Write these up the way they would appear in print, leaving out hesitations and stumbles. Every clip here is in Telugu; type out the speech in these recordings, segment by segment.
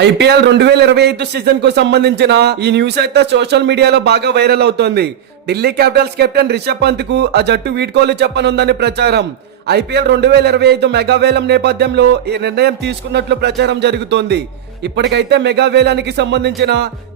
ఐపీఎల్ 2025 సీజన్ కు సంబంధించిన ఈ న్యూస్ అయితే సోషల్ మీడియాలో బాగా వైరల్ అవుతోంది. ఢిల్లీ క్యాపిటల్స్ కెప్టెన్ రిషబ్ పంత్ కు ఆ జట్టు వీడ్కోలు చెప్పనుందని ప్రచారం. ఐపీఎల్ 2025 మెగా వేలం నేపథ్యంలో ఈ నిర్ణయం తీసుకున్నట్లు ప్రచారం జరుగుతోంది. ఇప్పటికైతే మెగా వేలానికి సంబంధించిన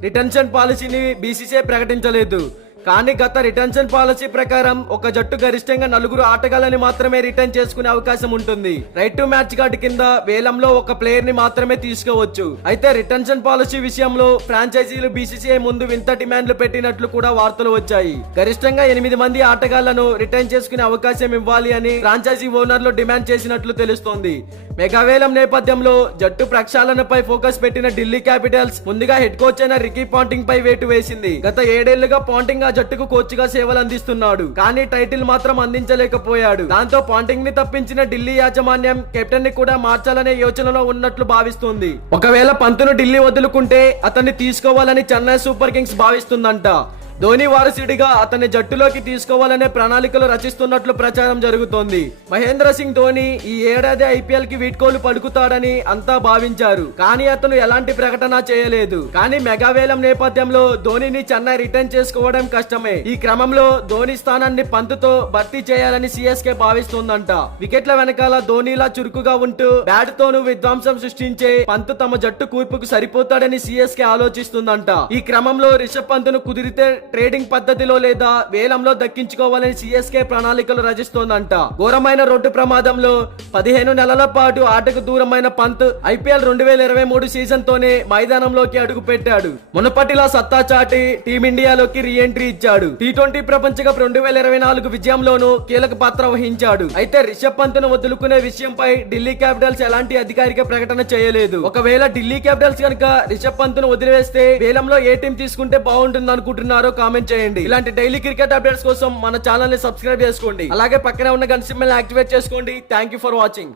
రిటెన్షన్ పాలసీని బీసీసీఐ ప్రకటించలేదు. కానీ గత రిటెన్షన్ పాలసీ ప్రకారం ఒక జట్టు గరిష్టంగా 4 ఆటగాళ్లని మాత్రమే రిటర్న్ చేసుకునే అవకాశం ఉంటుంది. రైట్ టు మ్యాచ్ కార్డు కింద వేలంలో ఒక ప్లేయర్ ని మాత్రమే తీసుకోవచ్చు. అయితే రిటెన్షన్ పాలసీ విషయంలో ఫ్రాంచైజీలు బీసీసీఐ ముందు వింత డిమాండ్లు పెట్టినట్లు కూడా వార్తలు వచ్చాయి. గరిష్టంగా 8 మంది ఆటగాళ్లను రిటర్న్ చేసుకునే అవకాశం ఇవ్వాలి అని ఫ్రాంచైజీ ఓనర్లు డిమాండ్ చేసినట్లు తెలుస్తోంది. మెగా వేలం నేపథ్యంలో జట్టు ప్రక్షాళనపై ఫోకస్ పెట్టిన ఢిల్లీ క్యాపిటల్స్ ముందుగా హెడ్ కోచ్ అయిన రికీ పాంటింగ్ పై వేటు వేసింది. గత 7 ఏళ్లుగా పాంటింగ్ ఆ జట్టుకు కోచ్ గా సేవలు అందిస్తున్నాడు. కానీ టైటిల్ మాత్రం అందించలేకపోయాడు. దాంతో పాంటింగ్ ని తప్పించిన ఢిల్లీ యాజమాన్యం కెప్టెన్ ని కూడా మార్చాలనే యోచనలో ఉన్నట్లు భావిస్తుంది. ఒకవేళ పంతును ఢిల్లీ వదులుకుంటే అతన్ని తీసుకోవాలని చెన్నై సూపర్ కింగ్స్ భావిస్తుందంట. ధోని వారసుడిగా అతన్ని జట్టులోకి తీసుకోవాలనే ప్రణాళికలు రచిస్తున్నట్లు ప్రచారం జరుగుతోంది. మహేంద్ర సింగ్ ధోని ఈ ఏడాది ఐపీఎల్ కి వీడ్కోలు పలుకుతాడని అంతా భావించారు. కానీ అతను ఎలాంటి ప్రకటన చేయలేదు. కానీ మెగా వేలం నేపథ్యంలో ధోనిని చెన్నై రిటర్న్ చేసుకోవడం కష్టమే. ఈ క్రమంలో ధోని స్థానాన్ని పంతుతో భర్తీ చేయాలని సిఎస్కే భావిస్తుందంట. వికెట్ల వెనకాల ధోనిలా చురుకుగా ఉంటూ బ్యాట్ తోనూ విధ్వంసం సృష్టించే పంతు తమ జట్టు కూర్పుకు సరిపోతాడని సిఎస్కే ఆలోచిస్తుందంట. ఈ క్రమంలో రిషబ్ పంతును కుదిరితే ట్రేడింగ్ పద్ధతిలో లేదా వేలంలో దక్కించుకోవాలని సిఎస్కే ప్రణాళికలు రచిస్తోందంట. ఘోరమైన రోడ్డు ప్రమాదంలో 15 నెలల పాటు ఆటకు దూరమైన పంత్ ఐపీఎల్ 2023 సీజన్ తోనే మైదానంలోకి అడుగు పెట్టాడు. మునుపటిలా సత్తా చాటి టీమిండియాలోకి రీ ఎంట్రీ ఇచ్చాడు. టీ20 ప్రపంచ కప్ 2024 విజయంలోనూ కీలక పాత్ర వహించాడు. అయితే రిషబ్ పంత్ ను వదులుకునే విషయంపై ఢిల్లీ క్యాపిటల్స్ ఎలాంటి అధికారిక ప్రకటన చేయలేదు. ఒకవేళ ఢిల్లీ క్యాపిటల్స్ కనుక రిషబ్ పంత్ ను వదిలివేస్తే వేలంలో ఏ టీం తీసుకుంటే బాగుంటుంది అనుకుంటున్నారో కామెంట్ చేయండి. ఇలాంటి డైలీ క్రికెట్ అప్డేట్స్ కోసం మన ఛానల్ ని సబ్స్క్రైబ్ చేసుకోండి. అలాగే పక్కనే ఉన్న గంట సింబల్ యాక్టివేట్ చేసుకోండి. Thank you for watching.